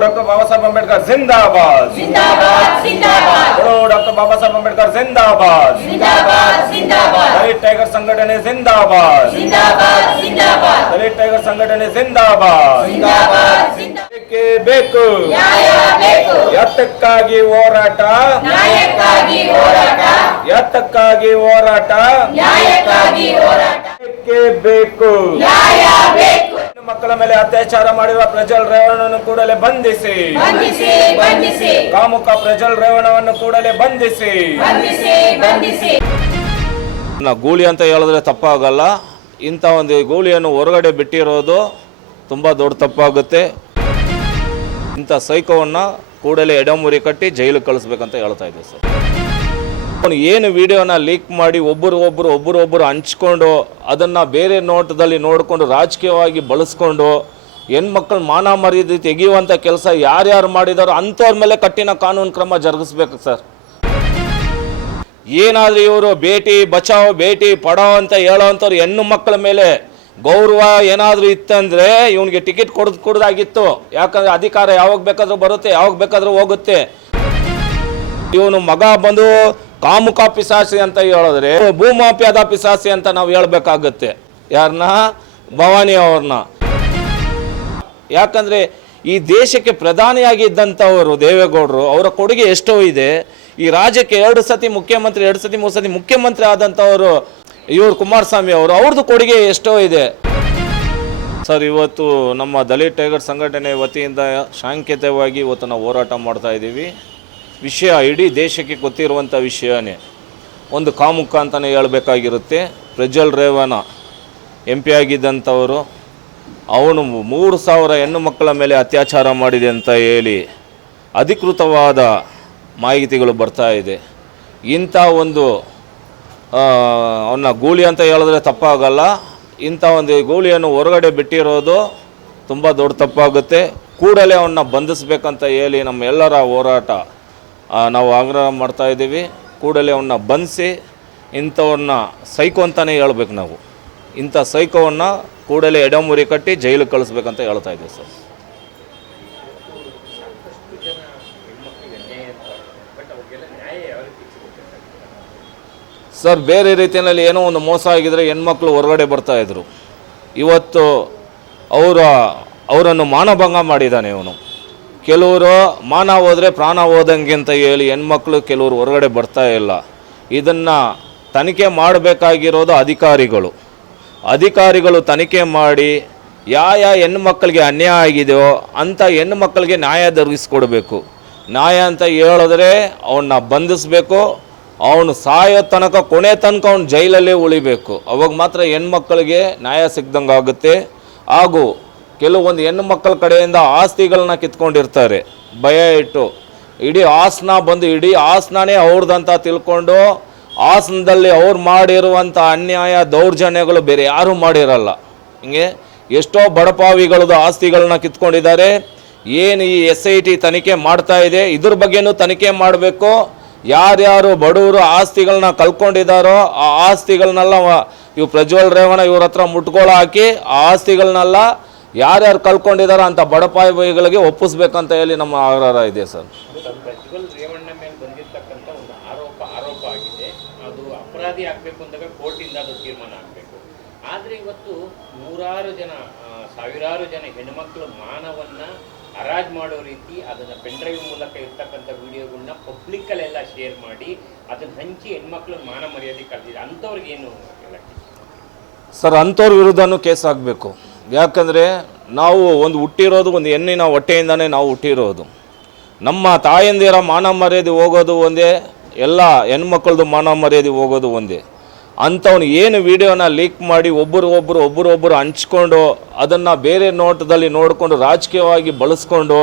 Doctor बाबा साहब अम्बेडकर जिंदाबाद जिंदाबाद जिंदाबाद। बोलो डॉक्टर बाबा साहब अम्बेडकर जिंदाबाद जिंदाबाद जिंदाबाद। दलित टाइगर संघटने जिंदाबाद जिंदाबाद जिंदाबाद। दलित टाइगर संघटने जिंदाबाद जिंदाबाद जिंदाबाद। ಬೇಕು ಎತ್ತಕ್ಕಾಗಿ ಹೋರಾಟ ನ್ಯಾಯಕ್ಕಾಗಿ ಹೋರಾಟ ಎತ್ತಕ್ಕಾಗಿ ಹೋರಾಟ ನ್ಯಾಯಕ್ಕಾಗಿ ಹೋರಾಟ ಬೇಕು ನ್ಯಾಯ ಬೇಕು। ಮಕ್ಕಳ ಮೇಲೆ ಅತ್ಯಾಚಾರ ಮಾಡಿರುವ ಪ್ರಜ್ವಲ್ ರೇವಣ್ಣನನ್ನು ಕೂಡಲೇ ಬಂಧಿಸಿ ಬಂಧಿಸಿ ಬಂಧಿಸಿ। ಕಾಮುಕ ಪ್ರಜ್ವಲ್ ರೇವಣ್ಣನನ್ನು ಕೂಡಲೇ ಬಂಧಿಸಿ ಬಂಧಿಸಿ ಬಂಧಿಸಿ। ಗೂಳಿ ಅಂತ ಹೇಳಿದ್ರೆ ತಪ್ಪಾಗಲ್ಲ, ಇಂಥ ಒಂದು ಗೂಳಿಯನ್ನು ಹೊರಗಡೆ ಬಿಟ್ಟಿರೋದು ತುಂಬ ದೊಡ್ಡ ತಪ್ಪಾಗುತ್ತೆ। ಇಂಥ ಸೈಕೋವನ್ನು ಕೂಡಲೇ ಎಡಮುರಿ ಕಟ್ಟಿ ಜೈಲಿಗೆ ಕಳಿಸ್ಬೇಕಂತ ಹೇಳ್ತಾ ಇದ್ದೀವಿ ಸರ್। ಅವನು ಏನು ವಿಡಿಯೋನ ಲೀಕ್ ಮಾಡಿ ಒಬ್ಬರು ಹಂಚ್ಕೊಂಡು ಅದನ್ನು ಬೇರೆ ನೋಟದಲ್ಲಿ ನೋಡಿಕೊಂಡು ರಾಜಕೀಯವಾಗಿ ಬಳಸ್ಕೊಂಡು ಹೆಣ್ಮಕ್ಳು ಮಾನ ಮರ್ಯಾದೆ ತೆಗೆಯುವಂಥ ಕೆಲಸ ಯಾರ್ಯಾರು ಮಾಡಿದಾರೋ ಅಂಥವ್ರ ಮೇಲೆ ಕಠಿಣ ಕಾನೂನು ಕ್ರಮ ಜರುಗಿಸ್ಬೇಕು ಸರ್। ಏನಾದರೂ ಇವರು ಬೇಟಿ ಬಚಾವ್ ಬೇಟಿ ಪಡಾವ್ ಅಂತ ಹೇಳೋವಂಥವ್ರು ಹೆಣ್ಣು ಮಕ್ಕಳ ಮೇಲೆ ಗೌರವ ಏನಾದರೂ ಇತ್ತಂದರೆ ಇವನಿಗೆ ಟಿಕೆಟ್ ಕೊಡೋದಾಗಿತ್ತು। ಯಾಕಂದರೆ ಅಧಿಕಾರ ಯಾವಾಗ ಬೇಕಾದರೂ ಬರುತ್ತೆ, ಯಾವಾಗ ಬೇಕಾದರೂ ಹೋಗುತ್ತೆ। ಇವನು ಮಗ ಬಂದು ಕಾಮುಕ ಪಿಸಾಸಿ ಅಂತ ಹೇಳಿದ್ರೆ ಭೂಮಾಫಿಯಾದ ಪಿಸಾಸಿ ಅಂತ ನಾವು ಹೇಳ್ಬೇಕಾಗತ್ತೆ ಯಾರನ್ನ, ಭವಾನಿ ಅವ್ರನ್ನ। ಯಾಕಂದರೆ ಈ ದೇಶಕ್ಕೆ ಪ್ರಧಾನಿಯಾಗಿದ್ದಂಥವರು ದೇವೇಗೌಡರು, ಅವರ ಕೊಡುಗೆ ಎಷ್ಟೋ ಇದೆ। ಈ ರಾಜ್ಯಕ್ಕೆ 2 ಸತಿ ಮುಖ್ಯಮಂತ್ರಿ 2 ಸತಿ 3 ಸತಿ ಮುಖ್ಯಮಂತ್ರಿ ಆದಂಥವರು ಇವರು ಕುಮಾರಸ್ವಾಮಿ ಅವರು, ಅವ್ರದ್ದು ಕೊಡುಗೆ ಎಷ್ಟೋ ಇದೆ ಸರ್। ಇವತ್ತು ನಮ್ಮ ದಲಿತ್ ಟೈಗರ್ ಸಂಘಟನೆ ವತಿಯಿಂದ ಶಾಂತಿಯುತವಾಗಿ ಇವತ್ತು ನಾವು ಹೋರಾಟ ಮಾಡ್ತಾ ಇದ್ದೀವಿ। ವಿಷಯ ಇಡೀ ದೇಶಕ್ಕೆ ಗೊತ್ತಿರುವಂಥ ವಿಷಯನೇ, ಒಂದು ಕಾಮುಕ ಅಂತಲೇ ಹೇಳಬೇಕಾಗಿರುತ್ತೆ। ಪ್ರಜ್ವಲ್ ರೇವಣ್ಣ MP ಆಗಿದ್ದಂಥವರು, ಅವನು 3000 ಹೆಣ್ಣು ಮಕ್ಕಳ ಮೇಲೆ ಅತ್ಯಾಚಾರ ಮಾಡಿದೆ ಅಂತ ಹೇಳಿ ಅಧಿಕೃತವಾದ ಮಾಹಿತಿಗಳು ಬರ್ತಾ ಇದೆ। ಇಂಥ ಒಂದು ಅವನ್ನ ಗೂಳಿ ಅಂತ ಹೇಳಿದ್ರೆ ತಪ್ಪಾಗಲ್ಲ, ಇಂಥ ಒಂದು ಗೂಳಿಯನ್ನು ಹೊರಗಡೆ ಬಿಟ್ಟಿರೋದು ತುಂಬ ದೊಡ್ಡ ತಪ್ಪಾಗುತ್ತೆ। ಕೂಡಲೇ ಅವನ್ನ ಬಂಧಿಸಬೇಕಂತ ಹೇಳಿ ನಮ್ಮ ಎಲ್ಲರ ಹೋರಾಟ ನಾವು ಆಗ್ರಹ ಮಾಡ್ತಾ ಇದ್ದೀವಿ। ಕೂಡಲೇ ಅವನ್ನ ಬಂಧಿಸಿ ಇಂಥವನ್ನ ಸೈಕೋ ಅಂತಲೇ ಹೇಳ್ಬೇಕು ನಾವು। ಇಂಥ ಸೈಕೋವನ್ನು ಕೂಡಲೇ ಎಡಮುರಿ ಕಟ್ಟಿ ಜೈಲಿಗೆ ಕಳಿಸ್ಬೇಕಂತ ಹೇಳ್ತಾ ಇದ್ದೀವಿ ಸರ್। ಸರ್ ಬೇರೆ ರೀತಿಯಲ್ಲಿ ಏನೋ ಒಂದು ಮೋಸ ಆಗಿದ್ರೆ ಹೆಣ್ಮಕ್ಳು ಹೊರಗಡೆ ಬರ್ತಾಯಿದ್ರು, ಇವತ್ತು ಅವರನ್ನು ಮಾನಭಂಗ ಮಾಡಿದ್ದಾನೆ ಇವನು। ಕೆಲವರು ಮಾನ ಹೋದರೆ ಪ್ರಾಣ ಹೋದಂಗೆ ಅಂತ ಹೇಳಿ ಹೆಣ್ಮಕ್ಳು ಕೆಲವರು ಹೊರಗಡೆ ಬರ್ತಾ ಇಲ್ಲ। ಇದನ್ನು ತನಿಖೆ ಮಾಡಬೇಕಾಗಿರೋದು ಅಧಿಕಾರಿಗಳು ತನಿಖೆ ಮಾಡಿ ಯಾವ ಹೆಣ್ಣುಮಕ್ಕಳಿಗೆ ಅನ್ಯಾಯ ಆಗಿದೆಯೋ ಅಂಥ ಹೆಣ್ಣುಮಕ್ಕಳಿಗೆ ನ್ಯಾಯ ದೊರಕಿಸ್ಕೊಡ್ಬೇಕು। ನ್ಯಾಯ ಅಂತ ಹೇಳಿದ್ರೆ ಅವನ್ನ ಬಂಧಿಸಬೇಕು, ಅವನು ಸಾಯೋ ತನಕ ಕೊನೆ ತನಕ ಅವನು ಜೈಲಲ್ಲೇ ಉಳಿಬೇಕು, ಅವಾಗ ಮಾತ್ರ ಹೆಣ್ಮಕ್ಕಳಿಗೆ ನ್ಯಾಯ ಸಿಗ್ದಂಗೆ ಆಗುತ್ತೆ। ಹಾಗೂ ಕೆಲವೊಂದು ಹೆಣ್ಣು ಮಕ್ಕಳ ಕಡೆಯಿಂದ ಆಸ್ತಿಗಳನ್ನ ಕಿತ್ಕೊಂಡಿರ್ತಾರೆ ಭಯ ಇಟ್ಟು, ಇಡೀ ಹಾಸನ ಬಂದು ಇಡೀ ಹಾಸನನೇ ಅವ್ರದ್ದಂತ ತಿಳ್ಕೊಂಡು ಹಾಸನದಲ್ಲಿ ಅವ್ರು ಮಾಡಿರುವಂಥ ಅನ್ಯಾಯ ದೌರ್ಜನ್ಯಗಳು ಬೇರೆ ಯಾರೂ ಮಾಡಿರಲ್ಲ। ಹಿಂಗೆ ಎಷ್ಟೋ ಬಡಪಾವಿಗಳದ್ದು ಆಸ್ತಿಗಳನ್ನ ಕಿತ್ಕೊಂಡಿದ್ದಾರೆ। ಏನು ಈ SIT ತನಿಖೆ ಮಾಡ್ತಾ ಇದೆ, ಇದ್ರ ಬಗ್ಗೆನೂ ತನಿಖೆ ಮಾಡಬೇಕು। ಯಾರ್ಯಾರು ಬಡವರು ಆಸ್ತಿಗಳನ್ನ ಕಳ್ಕೊಂಡಿದ್ದಾರೋ ಆ ಆಸ್ತಿಗಳನ್ನೆಲ್ಲ ಇವು ಪ್ರಜ್ವಲ್ ರೇವಣ್ಣ ಇವ್ರ ಹತ್ರ ಮುಟ್ಗೋಳ ಹಾಕಿ ಆ ಆಸ್ತಿಗಳನ್ನೆಲ್ಲ ಯಾರ್ಯಾರು ಕಳ್ಕೊಂಡಿದ್ದಾರೋ ಅಂಥ ಬಡಪಾಯಿಗಳಿಗೆ ಒಪ್ಪಿಸ್ಬೇಕಂತ ಹೇಳಿ ನಮ್ಮ ಆಗ್ರಹ ಇದೆ ಸರ್। ಪ್ರಜ್ವಲ್ ರೇವಣ್ಣ ಮೇಲೆ ಬಂದಿರತಕ್ಕಂಥ ಒಂದು ಆರೋಪ ಆಗಿದೆ, ಅದು ಅಪರಾಧಿ ಆಗಬೇಕು ಅಂದಾಗ ಕೋರ್ಟಿಂದ ಅದು ತೀರ್ಮಾನ ಆಗಬೇಕು। ಆದರೆ ಇವತ್ತು ಸಾವಿರಾರು ಜನ ಹೆಣ್ಮಕ್ಳು ಮಾನವನ್ನ ಹರಾಜ್ ಮಾಡೋ ರೀತಿ ಅದನ್ನು ಪೆನ್ಡ್ರೈವ್ ಮೂಲಕ ಇರ್ತಕ್ಕಂಥ ವಿಡಿಯೋಗಳನ್ನ ಪಬ್ಲಿಕ್ಕಲ್ಲೆಲ್ಲ ಶೇರ್ ಮಾಡಿ ಅದನ್ನು ಹಂಚಿ ಹೆಣ್ಮಕ್ಳು ಮಾನ ಮರ್ಯಾದೆ ಕಳೆದಿದೆ, ಅಂಥವ್ರಿಗೆ ಏನು ಸರ್? ಅಂಥವ್ರ ವಿರುದ್ಧನೂ ಕೇಸ್ ಆಗಬೇಕು। ಯಾಕಂದರೆ ನಾವು ಹುಟ್ಟಿರೋದು ಒಂದು ಹೆಣ್ಣಿನ ಹೊಟ್ಟೆಯಿಂದನೇ ನಾವು ಹುಟ್ಟಿರೋದು। ನಮ್ಮ ತಾಯಂದಿರ ಮಾನ ಮರ್ಯಾದೆ ಹೋಗೋದು ಒಂದೇ, ಎಲ್ಲ ಹೆಣ್ಮಕ್ಳದ್ದು ಮಾನ ಮರ್ಯಾದೆ ಹೋಗೋದು ಒಂದೇ। ಅಂಥವ್ನು ಏನು ವಿಡಿಯೋನ ಲೀಕ್ ಮಾಡಿ ಒಬ್ಬರು ಹಂಚ್ಕೊಂಡು ಅದನ್ನು ಬೇರೆ ನೋಟದಲ್ಲಿ ನೋಡಿಕೊಂಡು ರಾಜಕೀಯವಾಗಿ ಬಳಸ್ಕೊಂಡು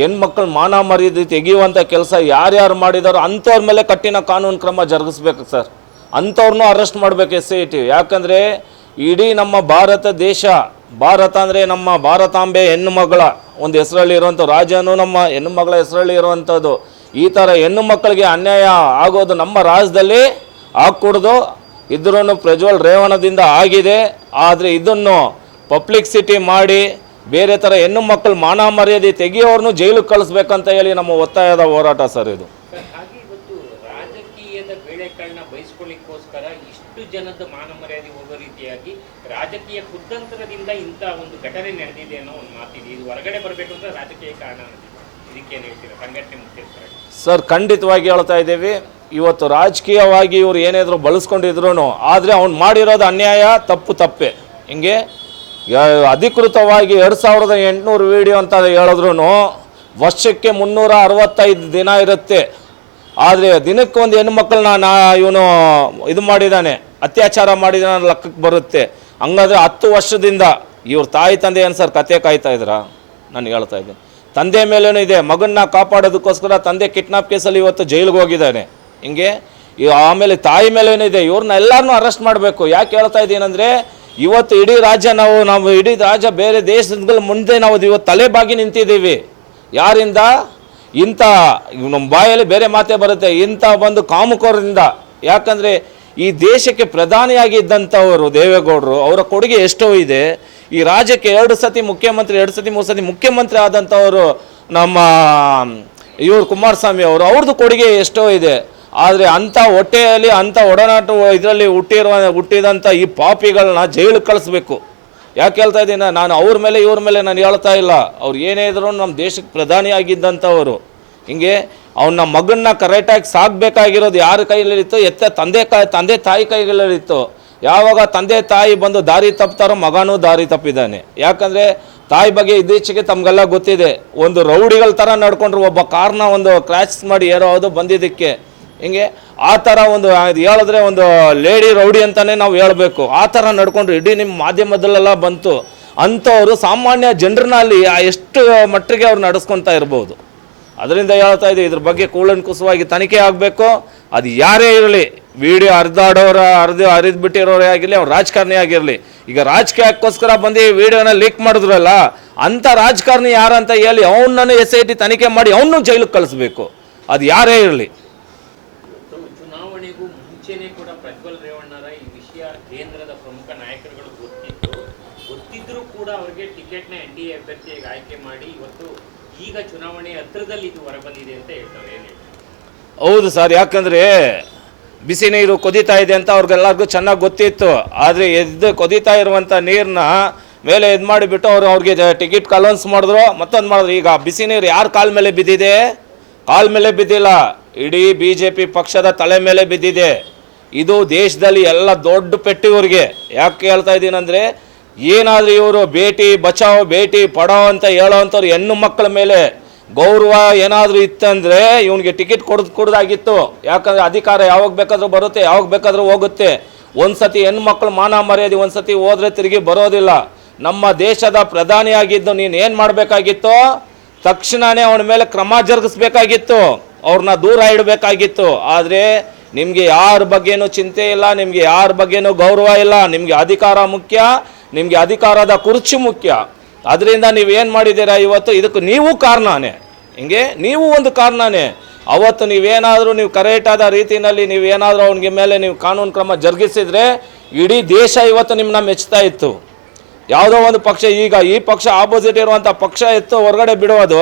ಹೆಣ್ಮಕ್ಳು ಮಾನ ಮರ್ಯಾದೆ ತೆಗೆಯುವಂಥ ಕೆಲಸ ಯಾರ್ಯಾರು ಮಾಡಿದಾರೋ ಅಂಥವ್ರ ಮೇಲೆ ಕಠಿಣ ಕಾನೂನು ಕ್ರಮ ಜರುಗಿಸ್ಬೇಕು ಸರ್। ಅಂಥವ್ರನ್ನೂ ಅರೆಸ್ಟ್ ಮಾಡಬೇಕು SIT। ಯಾಕಂದರೆ ಇಡೀ ನಮ್ಮ ಭಾರತ ದೇಶ, ಭಾರತ ಅಂದರೆ ನಮ್ಮ ಭಾರತಾಂಬೆ ಹೆಣ್ಣು ಮಗಳ ಒಂದು ಹೆಸರಲ್ಲಿ ಇರುವಂಥ ರಾಜ್ಯನೂ ನಮ್ಮ ಹೆಣ್ಣು ಮಗಳ ಹೆಸರಲ್ಲಿ ಇರುವಂಥದ್ದು। ಈ ಥರ ಹೆಣ್ಣು ಮಕ್ಕಳಿಗೆ ಅನ್ಯಾಯ ಆಗೋದು ನಮ್ಮ ರಾಜ್ಯದಲ್ಲಿ ಆಗ್ಕೂಡ್ದು, ಇದ್ರೂ ಪ್ರಜ್ವಲ್ ರೇವಣ್ಣದಿಂದ ಆಗಿದೆ। ಆದರೆ ಇದನ್ನು ಪಬ್ಲಿಸಿಟಿ ಮಾಡಿ ಬೇರೆ ಥರ ಹೆಣ್ಣು ಮಕ್ಕಳು ಮಾನ ಮರ್ಯಾದೆ ತೆಗಿಯೋರ್ನು ಜೈಲಿಗೆ ಕಳಿಸ್ಬೇಕಂತ ಹೇಳಿ ನಮ್ಮ ಒತ್ತಾಯದ ಹೋರಾಟ ಸರ್ ಇದು. ಹಾಗೆ ಇವತ್ತು ರಾಜಕೀಯದ ಬೇಳೆಕಾಳನ್ನ ಬಯಸ್ಕೊಳ್ಳಿಕ್ಕೋಸ್ಕರ ಇಷ್ಟು ಜನದ ಮಾನ ಮರ್ಯಾದೆ ಹೋಗೋ ರೀತಿಯಾಗಿ ರಾಜಕೀಯ ಕುತಂತ್ರದಿಂದ ಇಂಥ ಒಂದು ಘಟನೆ ನಡೆದಿದೆ ಅನ್ನೋ ಒಂದು ಮಾತಿದೆ. ಇದು ಹೊರಗಡೆ ಬರಬೇಕು ಅಂದ್ರೆ ರಾಜಕೀಯ ಕಾರಣ ಇದಕ್ಕೇನು ಹೇಳ್ತೀರಾ ಸಂಘಟನೆ ಮುಖ್ಯಸ್ಥರಾಗಿ? ಸರ್ ಖಂಡಿತವಾಗಿ ಹೇಳ್ತಾ ಇದ್ದೀವಿ. ಇವತ್ತು ರಾಜಕೀಯವಾಗಿ ಇವ್ರು ಏನಾದರೂ ಬಳಸ್ಕೊಂಡಿದ್ರು ಆದರೆ ಅವ್ನು ಮಾಡಿರೋದು ಅನ್ಯಾಯ, ತಪ್ಪೇ. ಹಿಂಗೆ ಅಧಿಕೃತವಾಗಿ 2800 ವೀಡಿಯೋ ಅಂತ ಹೇಳಿದ್ರು ವರ್ಷಕ್ಕೆ 365 ದಿನ ಇರುತ್ತೆ. ಆದರೆ ದಿನಕ್ಕೆ ಒಂದು ಹೆಣ್ಮಕ್ಳನ್ನ ಇವನು ಇದು ಮಾಡಿದ್ದಾನೆ, ಅತ್ಯಾಚಾರ ಮಾಡಿದಾನೆ ಲೆಕ್ಕಕ್ಕೆ ಬರುತ್ತೆ. ಹಂಗಾದ್ರೆ 10 ವರ್ಷದಿಂದ ಇವ್ರ ತಾಯಿ ತಂದೆ ಏನು ಸರ್ ಕತೆ ಕಾಯ್ತಾ ಇದ್ರಾ? ನಾನು ಹೇಳ್ತಾ ಇದ್ದೀನಿ. ತಂದೆ ಮೇಲೇನೂ ಇದೆ, ಮಗನ್ನ ಕಾಪಾಡೋದಕ್ಕೋಸ್ಕರ ತಂದೆ ಕಿಡ್ನಾಪ್ ಕೇಸಲ್ಲಿ ಇವತ್ತು ಜೈಲಿಗೆ ಹೋಗಿದ್ದಾನೆ. ಹಿಂಗೆ ಆಮೇಲೆ ತಾಯಿ ಮೇಲೇನೂ ಇದೆ. ಇವ್ರನ್ನ ಎಲ್ಲರನ್ನೂ ಅರೆಸ್ಟ್ ಮಾಡಬೇಕು. ಯಾಕೆ ಹೇಳ್ತಾ ಇದ್ದೀನಂದರೆ ಇವತ್ತು ಇಡೀ ರಾಜ್ಯ ನಾವು ಇಡೀ ರಾಜ್ಯ ಬೇರೆ ದೇಶಗಳ ಮುಂದೆ ನಾವು ಇವತ್ತು ತಲೆಬಾಗಿ ನಿಂತಿದ್ದೀವಿ. ಯಾರಿಂದ? ಇಂಥ ನಮ್ಮ ಬಾಯಲ್ಲಿ ಬೇರೆ ಮಾತೇ ಬರುತ್ತೆ, ಇಂಥ ಒಂದು ಕಾಮುಕರಿಂದ. ಯಾಕಂದರೆ ಈ ದೇಶಕ್ಕೆ ಪ್ರಧಾನಿಯಾಗಿ ಇದ್ದಂಥವರು ದೇವೇಗೌಡರು, ಅವರ ಕೊಡುಗೆ ಎಷ್ಟೋ ಇದೆ. ಈ ರಾಜ್ಯಕ್ಕೆ 2 ಸತಿ ಮುಖ್ಯಮಂತ್ರಿ, 2 ಸತಿ 3 ಸತಿ ಮುಖ್ಯಮಂತ್ರಿ ಆದಂಥವರು ನಮ್ಮ ಇವರು ಕುಮಾರಸ್ವಾಮಿ ಅವರು, ಅವ್ರದ್ದು ಕೊಡುಗೆ ಎಷ್ಟೋ ಇದೆ. ಆದರೆ ಅಂಥ ಹೊಟ್ಟೆಯಲ್ಲಿ ಅಂಥ ಒಡನಾಟ ಇದರಲ್ಲಿ ಹುಟ್ಟಿದಂಥ ಈ ಪಾಪಿಗಳನ್ನ ಜೈಲಿಗೆ ಕಳಿಸ್ಬೇಕು. ಯಾಕೆ ಹೇಳ್ತಾ ಇದ್ದೀನಿ ನಾನು? ಅವ್ರ ಮೇಲೆ ಇವ್ರ ಮೇಲೆ ನಾನು ಹೇಳ್ತಾ ಇಲ್ಲ. ಅವ್ರು ಏನೇ ಇದ್ರು ನಮ್ಮ ದೇಶಕ್ಕೆ ಪ್ರಧಾನಿಯಾಗಿದ್ದಂಥವರು. ಹಿಂಗೆ ಅವನ ಮಗನ್ನ ಕರೆಕ್ಟಾಗಿ ಸಾಕಬೇಕಾಗಿರೋದು ಯಾರ ಕೈಯಲ್ಲಿತ್ತು? ತಂದೆ ತಾಯಿ ಕೈಗಳಲ್ಲಿತ್ತು. ಯಾವಾಗ ತಂದೆ ತಾಯಿ ಬಂದು ದಾರಿ ತಪ್ತಾರೋ ಮಗನೂ ದಾರಿ ತಪ್ಪಿದ್ದಾನೆ. ಯಾಕಂದರೆ ತಾಯಿ ಬಗ್ಗೆ ಇತ್ತೀಚೆಗೆ ತಮಗೆಲ್ಲ ಗೊತ್ತಿದೆ, ಒಂದು ರೌಡಿಗಳ ಥರ ನಡ್ಕೊಂಡ್ರು. ಒಬ್ಬ ಕಾರ್ನ ಒಂದು ಕ್ರ್ಯಾಶ್ ಮಾಡಿ ಏರೋದು ಬಂದಿದ್ದಕ್ಕೆ. ಹಿಂಗೆ ಆ ಥರ ಒಂದು ಹೇಳಿದ್ರೆ ಒಂದು ಲೇಡಿ ರೌಡಿ ಅಂತಲೇ ನಾವು ಹೇಳಬೇಕು. ಆ ಥರ ನಡ್ಕೊಂಡ್ರು ಇಡೀ ನಿಮ್ಮ ಮಾಧ್ಯಮದಲ್ಲೆಲ್ಲ ಬಂತು. ಅಂಥವರು ಸಾಮಾನ್ಯ ಜನರನ್ನಲ್ಲಿ ಎಷ್ಟು ಮಟ್ಟಿಗೆ ಅವ್ರು ನಡೆಸ್ಕೊತಾ ಇರ್ಬೋದು. ಅದರಿಂದ ಹೇಳ್ತಾ ಇದ್ದೀವಿ, ಇದ್ರ ಬಗ್ಗೆ ಕೂಲಂಕುಷವಾಗಿ ತನಿಖೆ ಆಗಬೇಕು. ಅದು ಯಾರೇ ಇರಲಿ, ವಿಡಿಯೋ ಹರಿದು ಬಿಟ್ಟಿರೋರೇ ಆಗಿರಲಿ, ಅವ್ರು ರಾಜಕಾರಣಿ ಆಗಿರಲಿ. ಈಗ ರಾಜಕೀಯಕ್ಕೋಸ್ಕರ ಬಂದು ವಿಡಿಯೋನ ಲೀಕ್ ಮಾಡಿದ್ರಲ್ಲ, ಅಂಥ ರಾಜಕಾರಣಿ ಯಾರಂತ ಹೇಳಿ ಅವನನ್ನು SIT ತನಿಖೆ ಮಾಡಿ ಅವನು ಜೈಲಿಗೆ ಕಳಿಸ್ಬೇಕು. ಅದು ಯಾರೇ ಇರಲಿ. ಚುನಾವಣೆಗೂ ಮುಂಚೆನೇ ಕೂಡ ಪ್ರಜ್ವಲ್ ರೇವಣ್ಣರ ಈ ವಿಷಯ ಕೇಂದ್ರದ ಪ್ರಮುಖ ನಾಯಕರುಗಳು ಗೊತ್ತಿದ್ರೂ ಕೂಡ ಅವರಿಗೆ ಟಿಕೆಟ್ನ NDA ಅಭ್ಯರ್ಥಿಯಾಗಿ ಆಯ್ಕೆ ಮಾಡಿ ಇವತ್ತು ಈಗ ಚುನಾವಣೆ ಹತ್ರದಲ್ಲಿ ಇದು ಹೊರಬಂದಿದೆ ಅಂತ ಹೇಳ್ತಾರೆ. ಏನು ಹೇಳ್ತಾರೆ? ಹೌದು ಸರ್, ಯಾಕಂದರೆ ಬಿಸಿ ನೀರು ಕೊದೀತಾ ಇದೆ ಅಂತ ಅವ್ರಿಗೆಲ್ಲರಿಗೂ ಚೆನ್ನಾಗಿ ಗೊತ್ತಿತ್ತು. ಆದರೆ ಕೊದೀತಾ ಇರುವಂಥ ನೀರನ್ನ ಮೇಲೆ ಇದು ಮಾಡಿಬಿಟ್ಟು ಅವ್ರಿಗೆ ಟಿಕೆಟ್ ಅಲೌನ್ಸ್ ಮಾಡಿದ್ರು, ಮತ್ತೊಂದು ಮಾಡಿದ್ರು. ಈಗ ಬಿಸಿ ನೀರು ಯಾರ ಕಾಲ ಮೇಲೆ ಬಿದ್ದಿದೆ? ಕಾಲ ಮೇಲೆ ಬಿದ್ದಿಲ್ಲ, ಇಡೀ BJP ಪಕ್ಷದ ತಲೆ ಮೇಲೆ ಬಿದ್ದಿದೆ. ಇದು ದೇಶದಲ್ಲಿ ಎಲ್ಲ ದೊಡ್ಡ ಪೆಟ್ಟು ಇವ್ರಿಗೆ. ಯಾಕೆ ಹೇಳ್ತಾ ಇದ್ದೀನಂದರೆ, ಏನಾದರೂ ಇವರು ಬೇಟಿ ಬಚಾವ್ ಬೇಟಿ ಪಡಾವ್ ಅಂತ ಹೇಳೋವಂಥವ್ರು ಹೆಣ್ಣು ಮಕ್ಕಳ ಮೇಲೆ ಗೌರವ ಏನಾದರೂ ಇತ್ತಂದರೆ ಇವನಿಗೆ ಟಿಕೆಟ್ ಕೊಡೋದಾಗಿತ್ತು. ಯಾಕಂದರೆ ಅಧಿಕಾರ ಯಾವಾಗ ಬೇಕಾದರೂ ಬರುತ್ತೆ, ಯಾವಾಗ ಬೇಕಾದರೂ ಹೋಗುತ್ತೆ. ಒಂದು ಸತಿ ಹೆಣ್ಣು ಮಕ್ಕಳು ಮಾನ ಮರ್ಯಾದೆ ಒಂದು ಸತಿ ಹೋದರೆ ತಿರುಗಿ ಬರೋದಿಲ್ಲ. ನಮ್ಮ ದೇಶದ ಪ್ರಧಾನಿಯಾಗಿದ್ದು ನೀನು ಏನು ಮಾಡಬೇಕಾಗಿತ್ತು? ತಕ್ಷಣವೇ ಅವನ ಮೇಲೆ ಕ್ರಮ ಜರುಗಿಸ್ಬೇಕಾಗಿತ್ತು, ಅವ್ರನ್ನ ದೂರ ಇಡಬೇಕಾಗಿತ್ತು. ಆದರೆ ನಿಮಗೆ ಯಾರ ಬಗ್ಗೆನೂ ಚಿಂತೆ ಇಲ್ಲ, ನಿಮಗೆ ಯಾರ ಬಗ್ಗೆನೂ ಗೌರವ ಇಲ್ಲ. ನಿಮಗೆ ಅಧಿಕಾರ ಮುಖ್ಯ, ನಿಮಗೆ ಅಧಿಕಾರದ ಕುರ್ಚಿ ಮುಖ್ಯ. ಅದರಿಂದ ನೀವೇನು ಮಾಡಿದ್ದೀರಾ ಇವತ್ತು? ಇದಕ್ಕೆ ನೀವು ಕಾರಣನೇ. ಹಿಂಗೆ ನೀವು ಒಂದು ಕಾರಣನೇ. ಅವತ್ತು ನೀವೇನಾದರೂ ನೀವು ಕರೆಕ್ಟಾದ ರೀತಿಯಲ್ಲಿ ನೀವೇನಾದರೂ ಅವನಿಗೆ ಮೇಲೆ ನೀವು ಕಾನೂನು ಕ್ರಮ ಜರುಗಿಸಿದರೆ ಇಡೀ ದೇಶ ಇವತ್ತು ನಿಮ್ಮನ್ನ ಮೆಚ್ತಾ ಇತ್ತು. ಯಾವುದೋ ಒಂದು ಪಕ್ಷ, ಈಗ ಈ ಪಕ್ಷ ಆಪೋಸಿಟ್ ಇರುವಂಥ ಪಕ್ಷ ಎತ್ತು ಹೊರಗಡೆ ಬಿಡೋದು,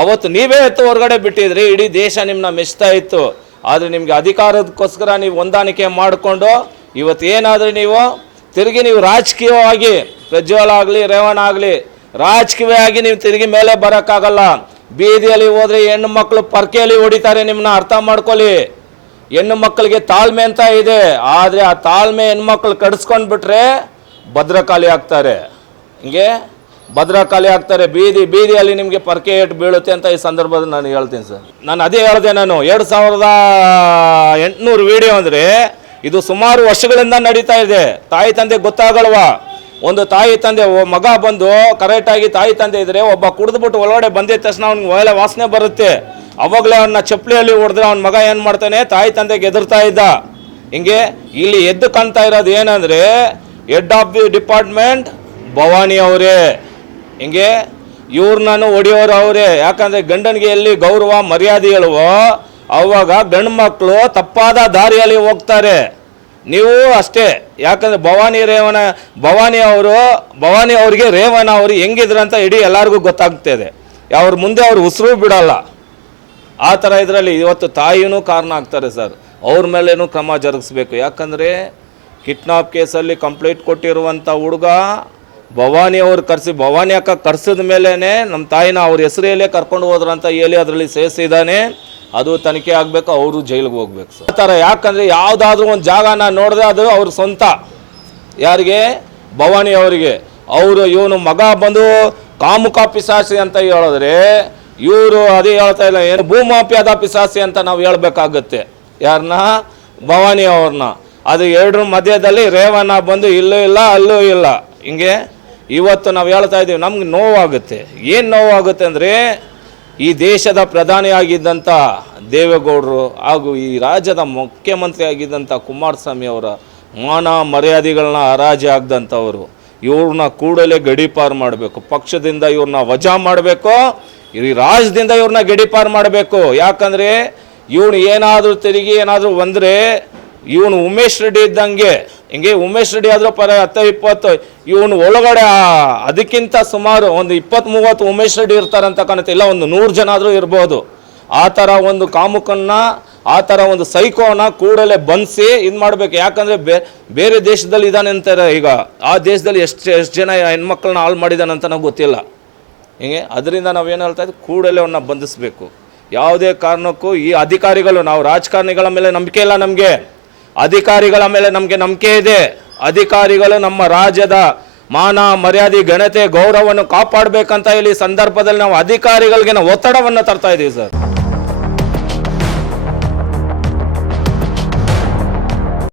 ಅವತ್ತು ನೀವೇ ಎತ್ತು ಹೊರಗಡೆ ಬಿಟ್ಟಿದ್ರಿ, ಇಡೀ ದೇಶ ನಿಮ್ಮನ್ನ ಮೆಚ್ತಾ ಇತ್ತು. ಆದರೆ ನಿಮಗೆ ಅಧಿಕಾರಕ್ಕೋಸ್ಕರ ನೀವು ಹೊಂದಾಣಿಕೆ ಮಾಡಿಕೊಂಡು ಇವತ್ತು ಏನಾದರೂ ನೀವು ತಿರುಗಿ ನೀವು ರಾಜಕೀಯವಾಗಿ ಪ್ರಜ್ವಲ್ ಆಗಲಿ ರೇವಣ್ಣ ಆಗಲಿ ರಾಜಕೀಯವಾಗಿ ನೀವು ತಿರುಗಿ ಮೇಲೆ ಬರೋಕ್ಕಾಗಲ್ಲ. ಬೀದಿಯಲ್ಲಿ ಹೋದರೆ ಹೆಣ್ಣು ಮಕ್ಕಳು ಪರ್ಕೆಯಲ್ಲಿ ಹೊಡಿತಾರೆ. ನಿಮ್ಮನ್ನ ಅರ್ಥ ಮಾಡ್ಕೊಳ್ಳಿ. ಹೆಣ್ಣು ಮಕ್ಕಳಿಗೆ ತಾಳ್ಮೆ ಅಂತ ಇದೆ, ಆದರೆ ಆ ತಾಳ್ಮೆ ಹೆಣ್ಮಕ್ಳು ಕಡಿಸ್ಕೊಂಡ್ಬಿಟ್ರೆ ಭದ್ರಕಾಲಿ ಆಗ್ತಾರೆ. ಹಿಂಗೆ ಭದ್ರಕಾಲಿ ಆಗ್ತಾರೆ. ಬೀದಿಯಲ್ಲಿ ನಿಮಗೆ ಪರ್ಕೆ ಏಟು ಬೀಳುತ್ತೆ ಅಂತ ಈ ಸಂದರ್ಭದಲ್ಲಿ ನಾನು ಹೇಳ್ತೀನಿ ಸರ್. ನಾನು ಅದೇ ಹೇಳಿದೆ, ನಾನು 2800 ವೀಡಿಯೋ ಅಂದರೆ ಇದು ಸುಮಾರು ವರ್ಷಗಳಿಂದ ನಡೀತಾ ಇದೆ. ತಾಯಿ ತಂದೆ ಗೊತ್ತಾಗಲ್ವಾ? ಒಂದು ತಾಯಿ ತಂದೆ ಮಗ ಬಂದು ಕರೆಕ್ಟಾಗಿ ತಾಯಿ ತಂದೆ ಇದ್ದರೆ, ಒಬ್ಬ ಕುಡಿದ್ಬಿಟ್ಟು ಒಳಗಡೆ ಬಂದಿದ್ದ ತಕ್ಷಣ ಅವ್ನಿಗೆ ಒಳ್ಳೆ ವಾಸನೆ ಬರುತ್ತೆ. ಅವಾಗಲೇ ಅವನ್ನ ಚಪ್ಪಲಿಯಲ್ಲಿ ಹೊಡೆದ್ರೆ ಅವನ ಮಗ ಏನು ಮಾಡ್ತಾನೆ? ತಾಯಿ ತಂದೆಗೆ ಎದುರ್ತಾ ಇದ್ದ. ಹಿಂಗೆ ಇಲ್ಲಿ ಎದ್ದು ಕಾಣ್ತಾ ಇರೋದು ಏನಂದರೆ, head of the department Bhavani ಅವರೇ. ಹಿಂಗೆ ಇವ್ರನ್ನೂ ಹೊಡೆಯೋರು ಅವರೇ. ಯಾಕಂದರೆ ಗಂಡನಿಗೆ ಎಲ್ಲಿ ಗೌರವ ಮರ್ಯಾದೆ ಹೇಳುವೋ ಅವಾಗ ಗಂಡು ಮಕ್ಕಳು ತಪ್ಪಾದ ದಾರಿಯಲ್ಲಿ ಹೋಗ್ತಾರೆ. ನೀವು ಅಷ್ಟೇ. ಯಾಕಂದರೆ ಭವಾನಿ ಅವರಿಗೆ ರೇವಣ್ಣ ಅವರು ಹೆಂಗಿದ್ರಂತ ಇಡೀ ಎಲ್ಲರಿಗೂ ಗೊತ್ತಾಗ್ತಿದೆ. ಅವ್ರ ಮುಂದೆ ಅವ್ರು ಉಸಿರು ಬಿಡಲ್ಲ. ಆ ಥರ ಇದರಲ್ಲಿ ಇವತ್ತು ತಾಯಿನೂ ಕಾರಣ ಆಗ್ತಾರೆ ಸರ್. ಅವ್ರ ಮೇಲೇನೂ ಕ್ರಮ ಜರುಗಿಸ್ಬೇಕು. ಯಾಕಂದರೆ ಕಿಡ್ನಾಪ್ ಕೇಸಲ್ಲಿ ಕಂಪ್ಲೇಂಟ್ ಕೊಟ್ಟಿರುವಂಥ ಹುಡುಗ ಭವಾನಿ ಅವ್ರು ಭವಾನಿ ಅಕ್ಕ ಕರ್ಸಿದ ಮೇಲೇ ನಮ್ಮ ತಾಯಿನ ಅವ್ರ ಹೆಸರಲ್ಲೇ ಕರ್ಕೊಂಡು ಹೋದ್ರು ಅಂತ ಹೇಳಿ ಅದರಲ್ಲಿ ಸೇರಿಸಿದ್ದಾನೆ. ಅದು ತನಿಖೆ ಆಗಬೇಕು, ಅವರು ಜೈಲಿಗೆ ಹೋಗ್ಬೇಕು ಸರ್. ಆ ಥರ ಯಾಕಂದರೆ ಯಾವುದಾದ್ರೂ ಒಂದು ಜಾಗನ ನೋಡಿದ್ರೆ ಅದು ಅವ್ರ ಸ್ವಂತ. ಯಾರಿಗೆ? ಭವಾನಿ ಅವರಿಗೆ. ಇವನು ಮಗ ಬಂದು ಕಾಮುಕ ಪಿಸಾಸಿ ಅಂತ ಹೇಳಿದ್ರೆ ಇವರು ಅದೇ ಹೇಳ್ತಾ ಇಲ್ಲ, ಏನು ಭೂಮಾಫಿಯಾದ ಪಿಸಾಸಿ ಅಂತ ನಾವು ಹೇಳ್ಬೇಕಾಗುತ್ತೆ. ಯಾರನ್ನ? ಭವಾನಿ ಅವ್ರನ್ನ. ಅದು ಎರಡರ ಮಧ್ಯದಲ್ಲಿ ರೇವಣ್ಣ ಬಂದು ಇಲ್ಲೂ ಇಲ್ಲ ಅಲ್ಲೂ ಇಲ್ಲ. ಹಿಂಗೆ ಇವತ್ತು ನಾವು ಹೇಳ್ತಾ ಇದ್ದೀವಿ, ನಮ್ಗೆ ನೋವಾಗುತ್ತೆ. ಏನು ನೋವಾಗುತ್ತೆ ಅಂದರೆ ಈ ದೇಶದ ಪ್ರಧಾನಿಯಾಗಿದ್ದಂಥ ದೇವೇಗೌಡರು ಹಾಗೂ ಈ ರಾಜ್ಯದ ಮುಖ್ಯಮಂತ್ರಿ ಆಗಿದ್ದಂಥ ಕುಮಾರಸ್ವಾಮಿ ಅವರ ಮಾನ ಮರ್ಯಾದೆಗಳನ್ನ ಹರಾಜು ಆಗದಂಥವರು. ಇವ್ರನ್ನ ಕೂಡಲೇ ಗಡೀಪಾರು ಮಾಡಬೇಕು. ಪಕ್ಷದಿಂದ ಇವ್ರನ್ನ ವಜಾ ಮಾಡಬೇಕು. ಈ ರಾಜ್ಯದಿಂದ ಇವ್ರನ್ನ ಗಡೀಪಾರು ಮಾಡಬೇಕು. ಯಾಕಂದರೆ ಇವನು ಏನಾದರೂ ತಿರುಗಿ ಏನಾದರೂ ಬಂದರೆ ಇವನು ಉಮೇಶ್ ರೆಡ್ಡಿ ಇದ್ದಂಗೆ. ಹಿಂಗೆ ಉಮೇಶ್ ರೆಡ್ಡಿ ಆದರೂ 10-20 ಇವನು ಒಳಗಡೆ ಅದಕ್ಕಿಂತ ಸುಮಾರು ಒಂದು 20-30 ಉಮೇಶ್ ರೆಡ್ಡಿ ಇರ್ತಾರಂತ ಕಾಣುತ್ತೆ. ಇಲ್ಲ ಒಂದು 100 ಜನ ಆದರೂ ಇರ್ಬೋದು. ಆ ಥರ ಒಂದು ಕಾಮುಕನ್ನ, ಆ ಥರ ಒಂದು ಸೈಕೋನ ಕೂಡಲೇ ಬಂಧಿಸಿ ಇದು ಮಾಡಬೇಕು. ಯಾಕಂದರೆ ಬೇರೆ ದೇಶದಲ್ಲಿ ಇದ್ದಾನೆ ಅಂತಾರೆ. ಈಗ ಆ ದೇಶದಲ್ಲಿ ಎಷ್ಟು ಜನ ಹೆಣ್ಮಕ್ಳನ್ನ ಹಾಳು ಮಾಡಿದಾನಂತ ನಾವು ಗೊತ್ತಿಲ್ಲ. ಹಿಂಗೆ ಅದರಿಂದ ನಾವೇನು ಹೇಳ್ತಾ ಇದ್ದೀವಿ, ಕೂಡಲೇ ಅವನ್ನ ಬಂಧಿಸಬೇಕು. ಯಾವುದೇ ಕಾರಣಕ್ಕೂ ಈ ಅಧಿಕಾರಿಗಳು, ನಾವು ರಾಜಕಾರಣಿಗಳ ಮೇಲೆ ನಂಬಿಕೆ ಇಲ್ಲ, ನಮಗೆ ಅಧಿಕಾರಿಗಳ ಮೇಲೆ ನಮಗೆ ನಂಬಿಕೆ ಇದೆ. ಅಧಿಕಾರಿಗಳು ನಮ್ಮ ರಾಜ್ಯದ ಮಾನ ಮರ್ಯಾದೆ ಘನತೆ ಗೌರವವನ್ನು ಕಾಪಾಡಬೇಕಂತ ಹೇಳಿ ಸಂದರ್ಭದಲ್ಲಿ ನಾವು ಅಧಿಕಾರಿಗಳಿಗೆ ನಾವು ಒತ್ತಡವನ್ನು ತರ್ತಾ ಇದ್ದೀವಿ ಸರ್.